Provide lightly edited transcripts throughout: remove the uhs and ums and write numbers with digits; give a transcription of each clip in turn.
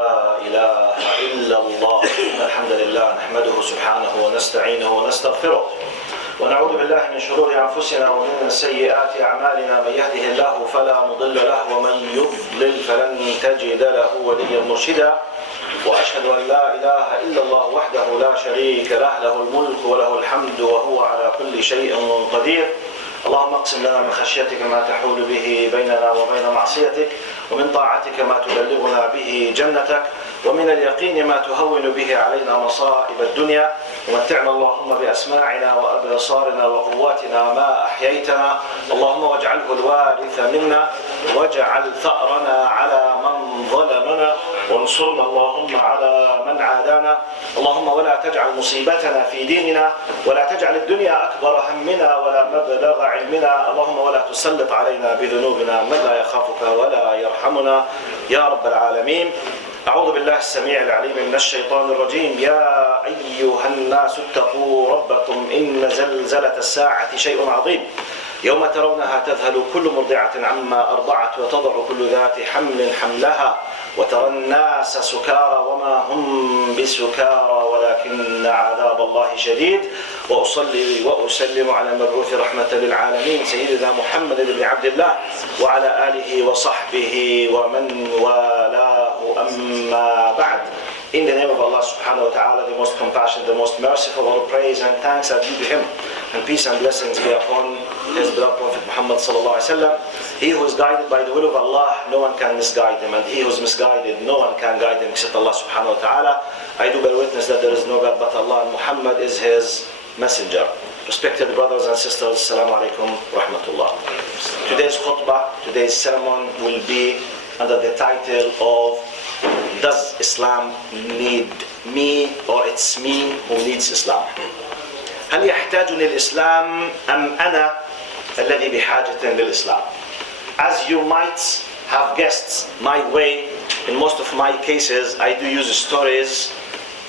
لا إله إلا الله. الحمد لله نحمده سبحانه ونستعينه ونستغفره ونعوذ بالله من شرور أنفسنا ومن سيئات أعمالنا. من يهده الله فلا مضل له ومن يضلل فلن تجد له وليا مرشدا. وأشهد أن لا إله إلا الله وحده لا شريك له، له الملك وله الحمد وهو على كل شيء قدير. اللهم اقسم لنا من خشيتك ما تحول به بيننا وبين معصيتك، ومن طاعتك ما تبلغنا به جنتك، ومن اليقين ما تهون به علينا مصائب الدنيا. ومتعنا اللهم بأسماعنا وأبصارنا وقواتنا ما أحييتنا، اللهم واجعله الوارث منا، واجعل ثأرنا على من ظلمنا، وانصرنا اللهم على من عادانا. اللهم ولا تجعل مصيبتنا في ديننا، ولا تجعل الدنيا أكبر همنا ولا مبلغ علمنا. اللهم ولا تسلط علينا بذنوبنا من لا يخافك ولا يرحمنا يا رب العالمين. أعوذ بالله السميع العليم من الشيطان الرجيم. يا أيها الناس اتقوا ربكم إن زلزلة الساعة شيء عظيم، يوم ترونها تذهل كل مرضعة عما أرضعت وتضع كل ذات حمل حملها وترى الناس سكارى وما هم بسكارى ولكن عذاب الله شديد. وأصلي وأسلم على المبعوث رحمة للعالمين سيدنا محمد بن عبد الله وعلى آله وصحبه ومن والاه. أما بعد. In the name of Allah subhanahu wa ta'ala, the most compassionate, the most merciful, all praise and thanks are due to Him, and peace and blessings be upon His beloved Prophet Muhammad sallallahu alaihi wasallam. He who is guided by the will of Allah, no one can misguide him, and he who is misguided, no one can guide him except Allah subhanahu wa ta'ala. I do bear witness that there is no God but Allah, and Muhammad is His messenger. Respected brothers and sisters, Assalamu alaikum rahmatullah. Today's khutbah, today's sermon will be under the title of Does Islam need me, or it's me who needs Islam? هل يحتاجني الإسلام أم أنا الذي بحاجة للإسلام? As you might have guessed my way, in most of my cases I do use stories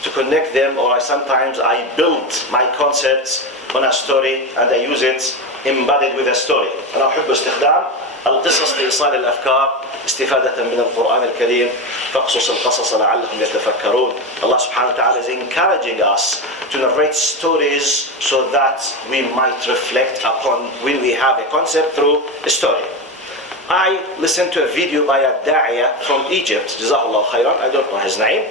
to connect them, or sometimes I build my concepts on a story and I use it embedded with a story. أنا أحب استخدام القصص لإيصال الأفكار استفادة من القرآن الكريم. فاقصص القصص لعلهم يتفكرون. Allah subhanahu wa ta'ala is encouraging us to narrate stories so that we might reflect upon when we have a concept through a story. I listened to a video by a da'iyah from Egypt, Jazahullah khairan, I don't know his name.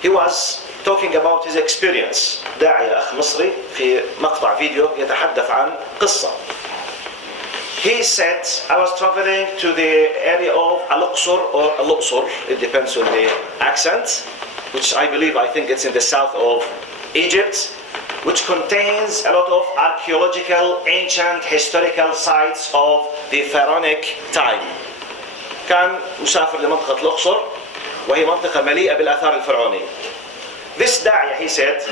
He was talking about his experience. داعية أخ مصري في مقطع فيديو يتحدث عن قصة. He said, I was traveling to the area of Al-Aqsar or Al-Aqsar, it depends on the accent, which I think it's in the south of Egypt, which contains a lot of archaeological, ancient, historical sites of the pharaonic time. كان مسافر لمنطقة الأقصر وهي منطقة مليئة بالآثار الفرعونية. This da'iyah, he said,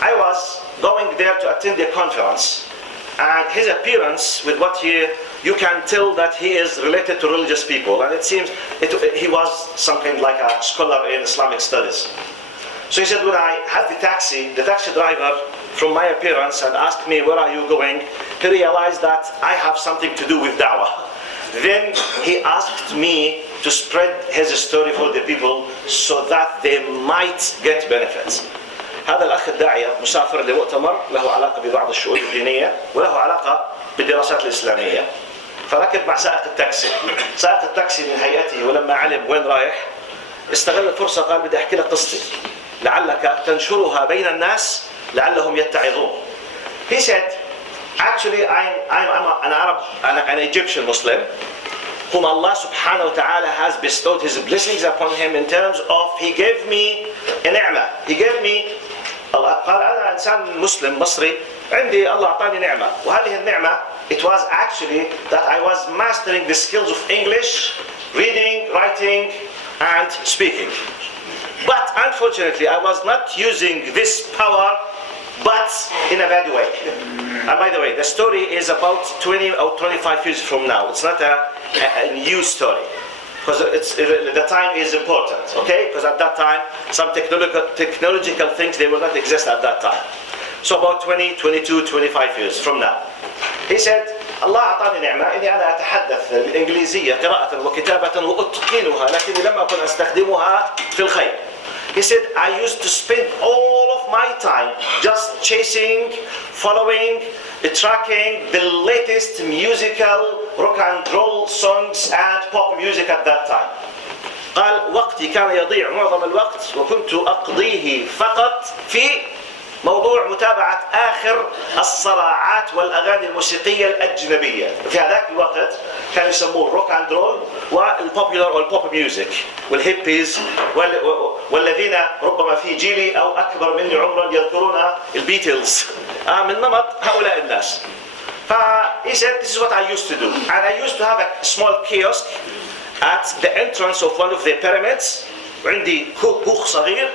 I was going there to attend a conference, and his appearance with what you can tell that he is related to religious people, and it seems he was something like a scholar in Islamic studies. So he said, when I had the taxi driver from my appearance and asked me, where are you going? He realized that I have something to do with da'wah. Then he asked me to spread his story for the people so that they might get benefits. هذا الأخ الداعية مسافر لمؤتمر له علاقة ببعض الشؤون الدينية وله علاقة بالدراسات الإسلامية، فركب مع سائق التاكسي من هيئته، ولما علم وين رايح استغل الفرصة، قال بدي أحكي لك قصتي لعلك تنشرها بين الناس لعلهم يتعظون. He said, actually I'm an Arab, an Egyptian Muslim, whom Allah subhanahu wa ta'ala has bestowed His blessings upon him in terms of He gave me a ni'mah. He gave me, Allah قال أنا إنسان مسلم مصري عندي الله أعطاني نعمة، وهذه النعمة it was actually that I was mastering the skills of English, reading, writing and speaking. But unfortunately I was not using this power, but in a bad way. And by the way, the story is about 20 or 25 years from now. It's not a new story, because the time is important, okay? Because at that time, some technological things, they will not exist at that time. So about 20, 22, 25 years from now. He said, الله أعطاني نعمة إني أنا أتحدث الإنجليزية قراءة وكتابة وأتقنها، لكني لم أكن أستخدمها في الخير. He said, I used to spend all of my time just chasing, following, tracking the latest musical rock and roll songs and pop music at that time. قال وقتي كان يضيع معظم الوقت وكنت أقضيه فقط في موضوع متابعة آخر الصراعات والأغاني الموسيقية الأجنبية. في هذاك الوقت كانوا يسموه الروك اند رول والبوبولار والبوب ميوزك والهيبيز والذين ربما في جيلي أو أكبر مني عمرا يذكرون البيتلز من نمط هؤلاء الناس. He said, this is what I used to do. And I used to have a small kiosk at the entrance of one of the pyramids. وعندي كوخ صغير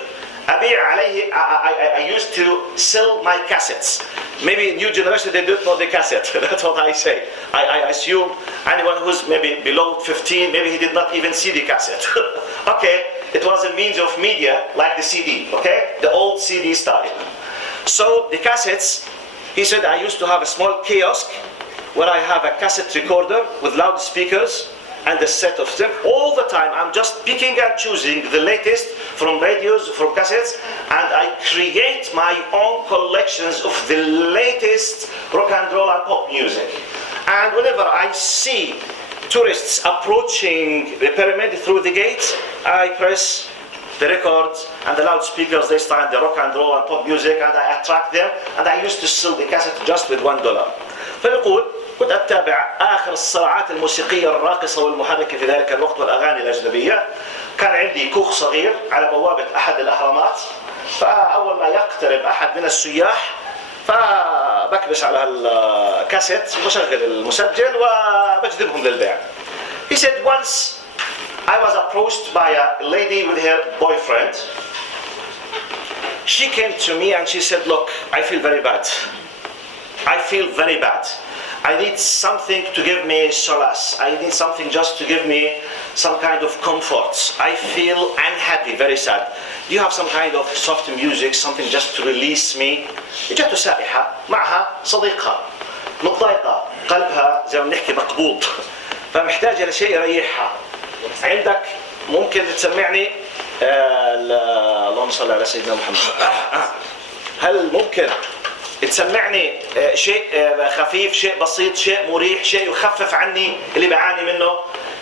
أبيع عليه. I used to sell my cassettes. Maybe new generation, they don't know the cassette. That's what I say. I assume anyone who's maybe below 15, maybe he did not even see the cassette. Okay, it was a means of media like the CD, okay? The old CD style. So the cassettes, he said, I used to have a small kiosk where I have a cassette recorder with loudspeakers and a set of them. All the time I'm just picking and choosing the latest from radios, from cassettes, and I create my own collections of the latest rock and roll and pop music. And whenever I see tourists approaching the pyramid through the gate, I press the records and the loudspeakers, they start the rock and roll and pop music, and I attract them, and I used to sell the cassette just with $1. فيقول كنت أتابع آخر الصراعات الموسيقية الراقصة والمحركة في ذلك الوقت والأغاني الأجنبية. كان عندي كوخ صغير على بوابة أحد الأهرامات، فأول ما يقترب أحد من السياح فبكبس على الكاسيت وبشغل المسجل وبجذبهم للبيع. He said once I was approached by a lady with her boyfriend. She came to me and she said, look, I feel very bad. I feel very bad. I need something to give me solace. I need something just to give me some kind of comfort. I feel unhappy, very sad. Do you have some kind of soft music, something just to release me? جاءت سائحة معها صديقها متضايقة قلبها زي ما بنحكي مقبوض فمحتاجة لشيء يريحها. عندك ممكن تسمعني اللهم صل على سيدنا محمد. هل ممكن تسمعني شيء خفيف، شيء بسيط، شيء مريح، شيء يخفف عني اللي بعاني منه؟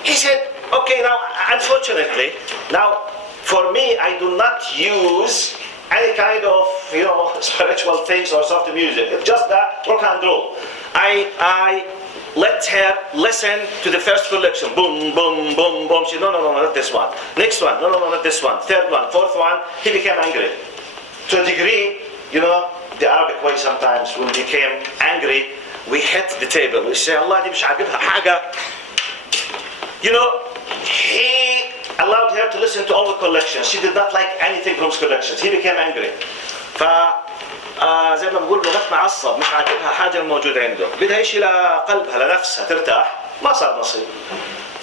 He said, okay, now unfortunately, now for me I do not use any kind of, you know, spiritual things or soft music. It's just that rock and roll. I let her listen to the first collection. Boom, boom, boom, boom. She said, no, not this one. Next one, no, not this one. Third one, fourth one. He became angry. To a degree, you know, the Arabic way sometimes when we became angry, we hit the table. We say, Allah, دي مش عاجبها حاجة. You know, he allowed her to listen to all the collections. She did not like anything from his collections. He became angry. زي ما بنقول لغتنا معصب، مش عاجبها حاجة موجودة عنده. بدها إشي لقلبها لنفسها ترتاح، ما صار نصيب.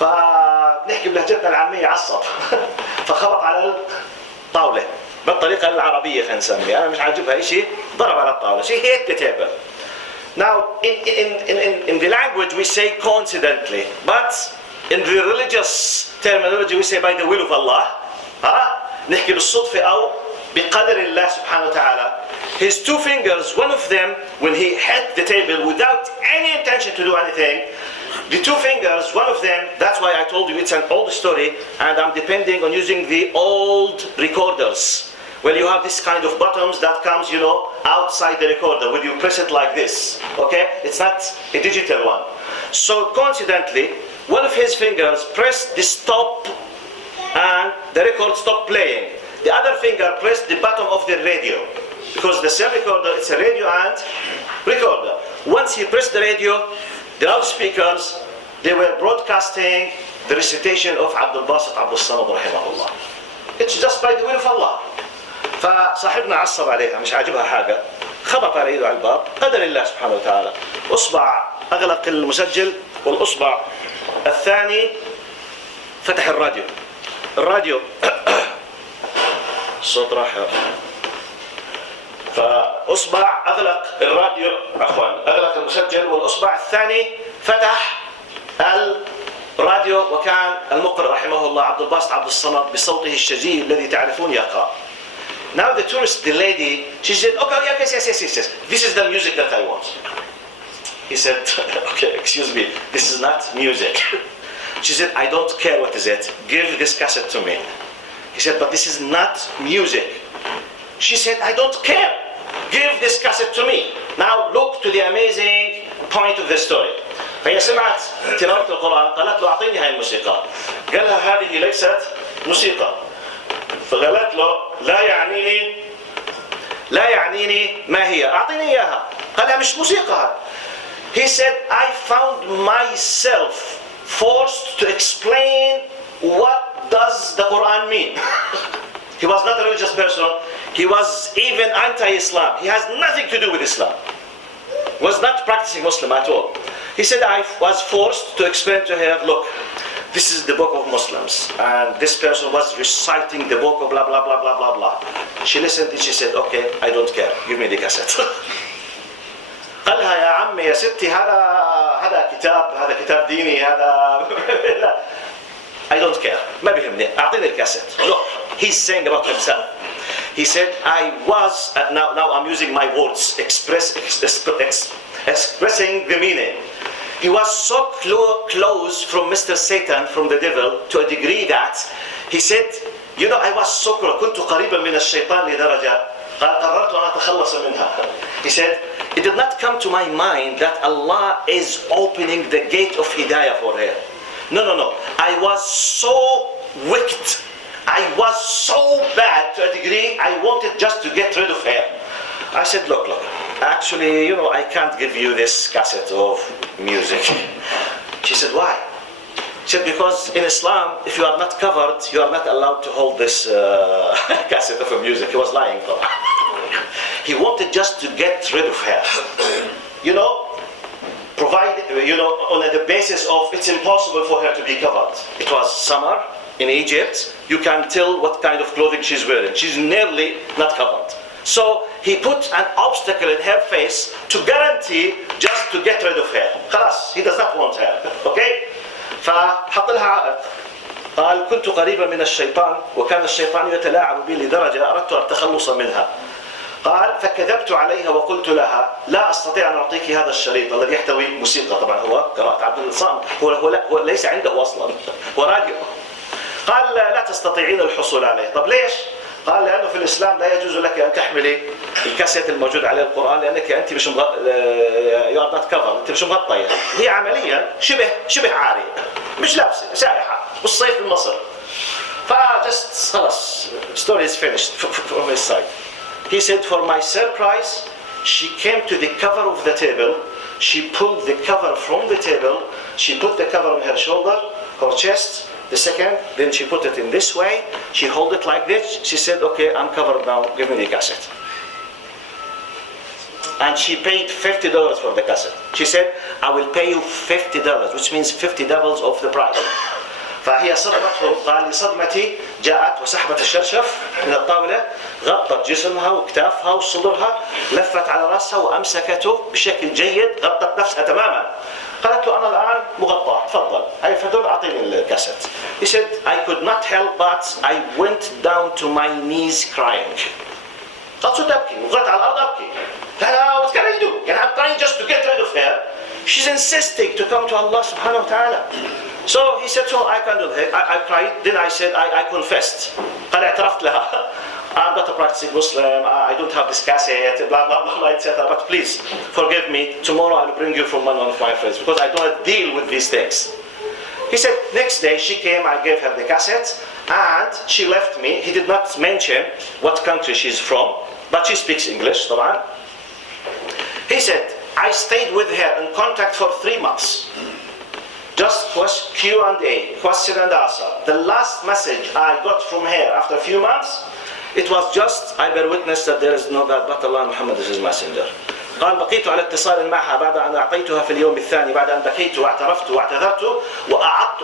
فنحكي بلهجتنا العامية عصب. فخبط على الطاولة. بالطريقة العربية خلينا نسميها. أنا مش عاجبها إشي ضرب على الطاولة. She hit the table. Now in the language we say coincidentally, but in the religious terminology we say by the will of Allah. نحكي بالصدفة أو بقدر الله سبحانه وتعالى. His two fingers, one of them, when he hit the table without any intention to do anything, the two fingers, one of them, that's why I told you it's an old story, and I'm depending on using the old recorders. Well, you have this kind of buttons that comes, you know, outside the recorder, when you press it like this, okay? It's not a digital one. So coincidentally, one of his fingers pressed the stop and the record stopped playing. The other finger pressed the button of the radio. Because the same recorder, it's a radio and recorder. Once he pressed the radio, the loudspeakers, they were broadcasting the recitation of Abdul Basit Abdul Samad rahimahullah. It's just by the will of Allah. فصاحبنا عصب عليها مش عاجبها حاجة خبط على ايده على الباب قدر الله سبحانه وتعالى اصبع اغلق المسجل والاصبع الثاني فتح الراديو الصوت راح فأصبع أغلق الراديو، أغلق المسجل، والأصبع الثاني فتح الراديو، وكان المقرئ رحمه الله عبد الباسط عبد الصمد بصوته الشجي الذي تعرفون يقرأ. Now the tourist, the lady, she said, okay, yes, this is the music that I want. He said, okay, excuse me, this is not music. She said, I don't care what is it, give this cassette to me. He said, but this is not music. She said, I don't care, give this cassette to me. Now look to the amazing point of the story. فهي سمعت تلاوة القرآن، قالت له أعطيني هاي الموسيقى. قالها هذه ليست موسيقى. فقالت له لا يعنيني ما هي، أعطيني إياها. قالها مش موسيقى. He said, I found myself forced to explain what does the Quran mean. He was not a religious person. He was even anti-Islam. He has nothing to do with Islam. Was not practicing Muslim at all. He said, I was forced to explain to her, look, this is the book of Muslims, and this person was reciting the book of blah, blah, blah, blah, blah, blah. She listened and she said, okay, I don't care, give me the cassette. قالها يا عمي يا ستي هذا كتاب ديني هذا I don't care ما بيهمني أعطيني الكاسيت. Look, he's saying about himself. He said, I was, now I'm using my words, expressing the meaning. He was so close from Mr. Satan, from the devil, to a degree that he said, you know, I was so close, كنت قريبا من الشيطان لدرجة قررت أن أتخلص منها. He said, it did not come to my mind that Allah is opening the gate of hidayah for her. No. I was so wicked. I was so bad to a degree I wanted just to get rid of her. I said, look, actually, you know, I can't give you this cassette of music. She said, why? She said, because in Islam, if you are not covered, you are not allowed to hold this cassette of music. He was lying for her. He wanted just to get rid of her. You know, on the basis of it's impossible for her to be covered. It was summer in Egypt. You can tell what kind of clothing she's wearing. She's nearly not covered. So he put an obstacle in her face to guarantee just to get rid of her. خلاص, he does not want her. Okay? فحط لها عائق. قال كنت قريبا من الشيطان وكان الشيطان يتلاعب بي لدرجة أردت التخلص منها. قال فكذبت عليها وقلت لها لا أستطيع أن أعطيك هذا الشريط الذي يحتوي موسيقى. طبعا هو قراءة عبد الصامد، هو ليس عنده أصلا، هو راديو. قال لا تستطيعين الحصول عليه. طب ليش؟ قال لأنه في الإسلام لا يجوز لك أن تحملي الكاسيت الموجود عليه القرآن لأنك أنت مش you are not covered، أنت مش مغطية. هي عمليا شبه عارية، مش لابسة، سائحة، والصيف في مصر. فجست خلاص story is finished from his side. He said, for my surprise, she came to the cover of the table. She pulled the cover from the table. She put the cover on her shoulder, her chest, the second. Then she put it in this way. She held it like this. She said, okay, I'm covered now. Give me the cassette. And she paid $50 for the cassette. She said, I will pay you $50, which means 50 doubles of the price. فهي صدمتهم. قال لصدمتي جاءت وسحبت الشرشف من الطاولة، غطت جسمها وكتافها وصدرها، لفت على رأسها وأمسكته بشكل جيد، غطت نفسها تماما. قالت له أنا الآن مغطاة، تفضل. هاي فدول أعطيني الكاسيت. He said, I could not help but I went down to my knees crying. قالت تبكي وقعت على الأرض أبكي. What can I do? I'm trying just to get rid of her. She's insisting to come to Allah subhanahu wa ta'ala. So he said, so I can do that. I cried. Then I said, I confessed. قال اعترفت لها. I'm not a practicing Muslim. I don't have this cassette, blah, blah, blah, etc. But please, forgive me. Tomorrow I'll bring you from one of my friends because I don't deal with these things. He said, next day she came, I gave her the cassette, and she left me. He did not mention what country she's from, but she speaks English, طبعا. He said, I stayed with her in contact for 3 months. Just Q&A, question and answer. The last message I got from her after a few months, it was just, I bear witness that there is no God but Allah, Muhammad is his messenger. قال بقيت على اتصال معها بعد أن أعطيتها في اليوم الثاني، بعد أن بكيت واعترفت واعتذرت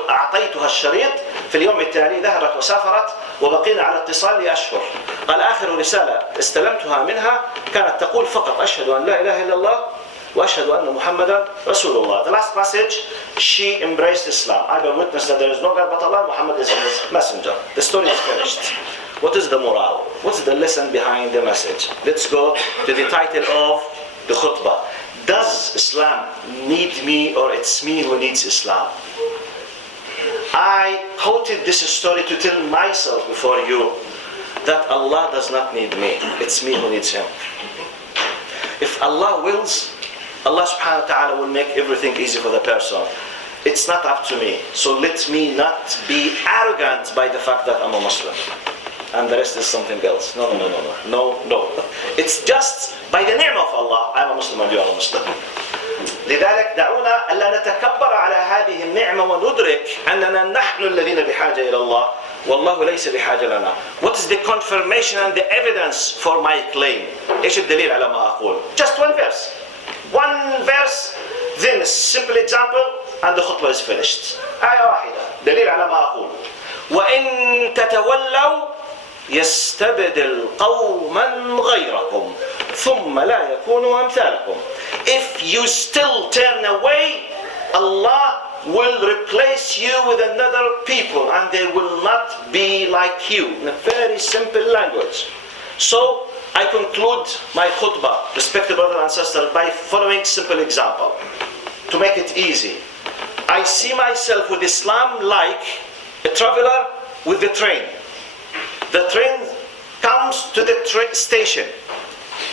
أعطيتها الشريط في اليوم التالي، ذهبت وسافرت وبقينا على اتصال لأشهر. قال آخر رسالة استلمتها منها كانت تقول فقط أشهد أن لا إله إلا الله وأشهد أن محمدا رسول الله. The last message, she embraced Islam. I bear witness that there is no God but Allah, Muhammad is his messenger. The story is finished. What is the morale? What's the lesson behind the message? Let's go to the title of the khutbah. Does Islam need me, or it's me who needs Islam? I quoted this story to tell myself before you that Allah does not need me. It's me who needs Him. If Allah wills, Allah subhanahu wa ta'ala will make everything easy for the person. It's not up to me. So let me not be arrogant by the fact that I'm a Muslim. And the rest is something else. No. It's just by the name of Allah, I'm a Muslim and you are a Muslim. لذلك دعونا ألا نتكبر على هذه النعمة وندرك أننا نحن الذين بحاجة إلى الله والله ليس بحاجة لنا. What is the confirmation and the evidence for my claim? إيش الدليل على ما أقول? Just one verse. One verse, then a simple example, and the khutbah is finished. آية واحدة. دليل على ما أقول. وإن تتولوا يستبدل قوما غيركم ثم لا يكونوا أمثالكم. If you still turn away, Allah will replace you with another people and they will not be like you. In a very simple language. So I conclude my khutbah, respected brothers and sisters, by following simple example. To make it easy, I see myself with Islam like a traveler with the train. The train comes to the station.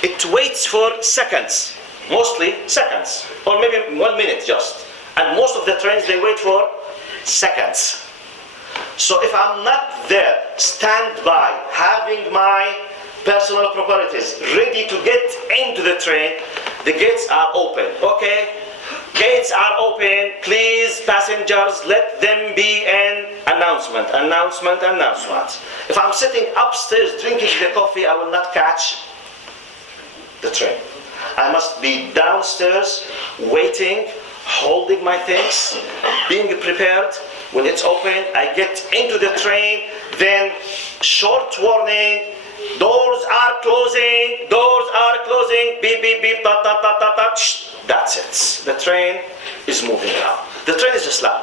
It waits for seconds, mostly seconds, or maybe 1 minute just. And most of the trains, they wait for seconds. So if I'm not there, stand by, having my personal properties ready to get into the train, the gates are open. Okay, gates are open. Please, passengers, let them be an announcement. If I'm sitting upstairs drinking the coffee, I will not catch the train. I must be downstairs, waiting, holding my things, being prepared. When it's open, I get into the train, then short warning, doors are closing, beep, beep, beep, ta, ta, ta, ta, ta, shh. That's it. The train is moving now. The train is Islam.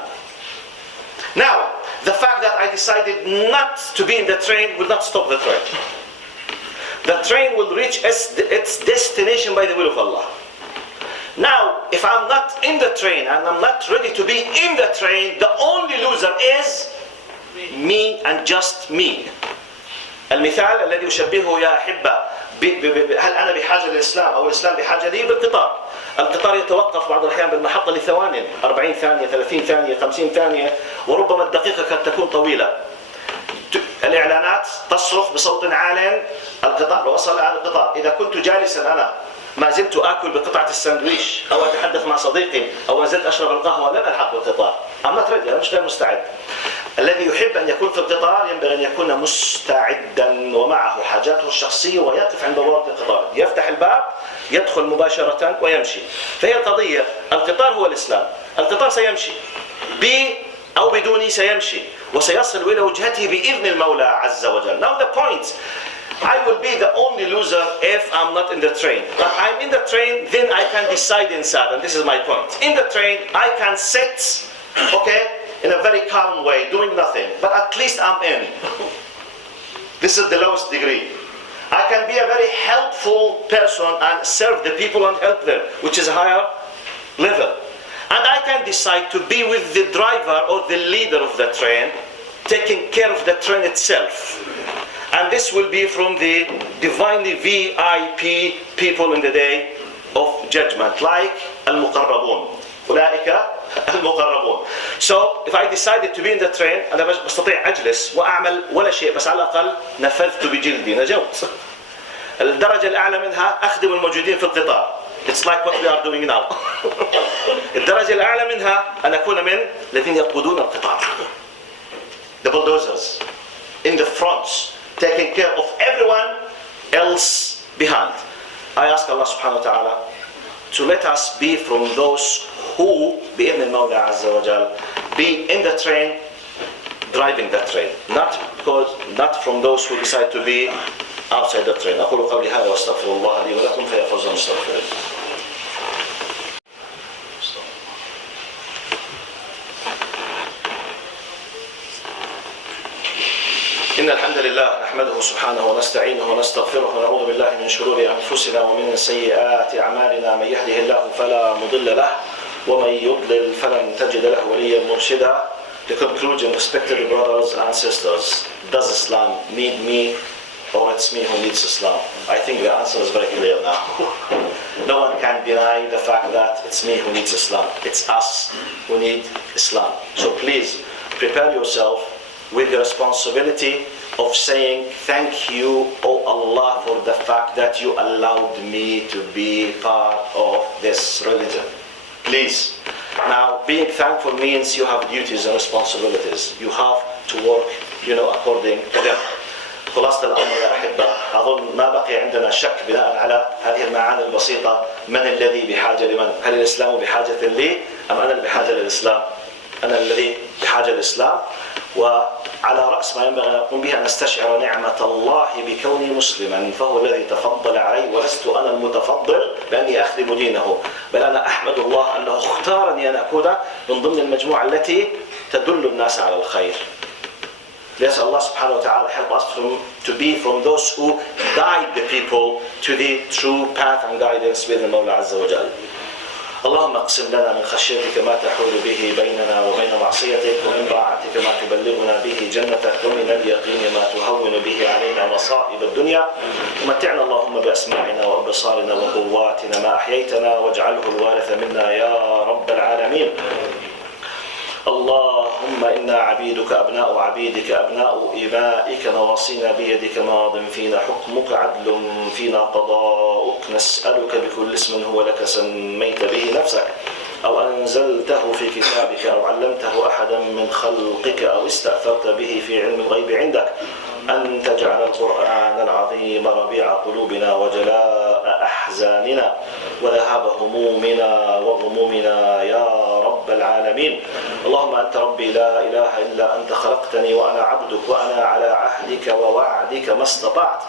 Now, the fact that I decided not to be in the train will not stop the train. The train will reach its destination by the will of Allah. Now, if I'm not in the train and I'm not ready to be in the train, the only loser is me and just me. المثال الذي أشبهه يا أحبة هل أنا بحاجة للإسلام أو الإسلام بحاجة لي؟ بالقطار. القطار يتوقف بعض الأحيان بالمحطة لثوان، 40 ثانية، 30 ثانية، 50 ثانية، وربما الدقيقة قد تكون طويلة. الإعلانات تصرخ بصوت عال، القطار وصل على القطار. إذا كنت جالسا أنا ما زلت آكل بقطعة الساندويش أو أتحدث مع صديقي أو ما زلت أشرب القهوة، لن ألحق بالقطار. I'm not ready، أنا مش غير مستعد. الذي يحب أن يكون في القطار ينبغي أن يكون مستعدا ومعه حاجاته الشخصية ويقف عند بوابة القطار، يفتح الباب، يدخل مباشرة ويمشي. فهي القضية، القطار هو الإسلام. القطار سيمشي أو بدوني سيمشي وسيصل إلى وجهته بإذن المولى عز وجل. Now the point, I will be the only loser if I'm not in the train. But I'm in the train, then I can decide inside, and this is my point. In the train, I can sit, okay, in a very calm way, doing nothing, but at least I'm in. This is the lowest degree. I can be a very helpful person and serve the people and help them, which is a higher level. And I can decide to be with the driver or the leader of the train, taking care of the train itself. And this will be from the divinely VIP people in the day of judgment, like al-muqarrabun. So if I decided to be in the train, أنا بستطيع أجلس وأعمل ولا شيء، بس على الأقل نفذت بجلدي، نجوت. الدرجة الأعلى منها أخدم الموجودين في القطار. It's like what we are doing now. الدرجة الأعلى منها أن أكون من الذين يقودون القطار. The bulldozers in the front, taking care of everyone else behind. I ask Allah subhanahu wa ta'ala to let us be from those who بإذن المولى عز وجل be in the train, driving the train, not from those who decide to be outside the train. أقول قولي هذا واستغفر الله لي ولكم فيا فوز المستغفرين. إن الحمد لله نحمده سبحانه ونستعينه ونستغفره ونعوذ بالله من شرور أنفسنا ومن سيئات أعمالنا. من يهده الله فلا مضل له ومن يضلل فلن تجد له وليا مرشدا. The conclusion, respected brothers and sisters, does Islam need me or it's me who needs Islam? I think the answer is very clear now. No one can deny the fact that it's me who needs Islam. It's us who need Islam. So please prepare yourself with the responsibility of saying thank you, O Allah, for the fact that you allowed me to be part of this religion. Please. Now, being thankful means you have duties and responsibilities. You have to work, according to them. خلاصة الأمر يا أحبة، أظن ما بقي عندنا شك بناء على هذه المعاني البسيطة. من الذي بحاجة لمن؟ هل الإسلام بحاجة لي أم أنا اللي بحاجة للإسلام؟ أنا الذي بحاجة للإسلام. وعلى رأس ما ينبغي أن أقوم به أن أستشعر نعمة الله بكوني مسلما، فهو الذي تفضل علي ولست أنا المتفضل بأني أخدم دينه، بل أنا أحمد الله أنه اختارني أن أكون من ضمن المجموعة التي تدل الناس على الخير. Let Allah subhanahu wa ta'ala help us to be from those who guide the people to the true path and guidance with the Mawla Azza wa Jal. اللهم اقسم لنا من خشيتك ما تحول به بيننا وبين معصيتك، ومن طاعتك ما تبلغنا به جنتك، ومن اليقين ما تهون به علينا مصائب الدنيا، ومتعنا اللهم بأسماعنا وأبصارنا وقواتنا ما أحييتنا، واجعله الوارث منا يا رب العالمين. اللهم إنا عبيدك أبناء عبيدك أبناء إمائك، نواصينا بيدك، ماض فينا حكمك، عدل فينا قضاؤك، نسألك بكل اسم هو لك سميت به نفسك أو أنزلته في كتابك أو علمته أحدا من خلقك أو استأثرت به في علم الغيب عندك أن تجعل القرآن العظيم ربيع قلوبنا وجلاء أحزاننا وذهاب همومنا وغمومنا يا رب العالمين. اللهم أنت ربي لا إله إلا أنت، خلقتني وأنا عبدك وأنا على عهدك ووعدك ما استطعت،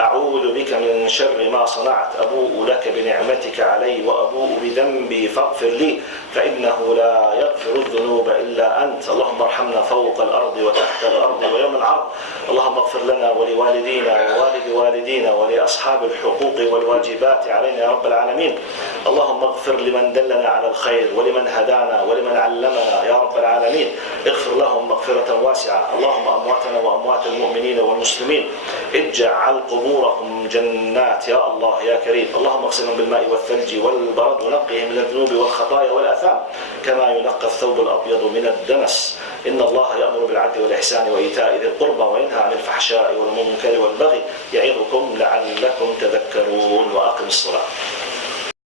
أعوذ بك من شر ما صنعت، أبوء لك بنعمتك علي وأبوء بذنبي فاغفر لي فإنه لا يغفر الذنوب إلا أنت. اللهم ارحمنا فوق الأرض وتحت الأرض ويوم العرض. اللهم اغفر لنا ولوالدينا ووالد والدينا ولأصحاب الحقوق والواجبات علينا يا رب العالمين. اللهم اغفر لمن دلنا على الخير ولمن هدانا ولمن علمنا يا رب العالمين. اغفر لهم مغفرة واسعة. اللهم أمواتنا وأموات المؤمنين والمسلمين اجعل قبورهم جنات يا الله يا كريم. اللهم اغسلهم بالماء والثلج والبرد ونقهم من الذنوب والخطايا والآثام كما ينقى الثوب الأبيض من الدنس. إن الله يأمر بالعدل والإحسان وإيتاء ذي القربى وينهى عن الفحشاء والمنكر والبغي يعظكم لعلكم تذكرون. وأقم الصلاة.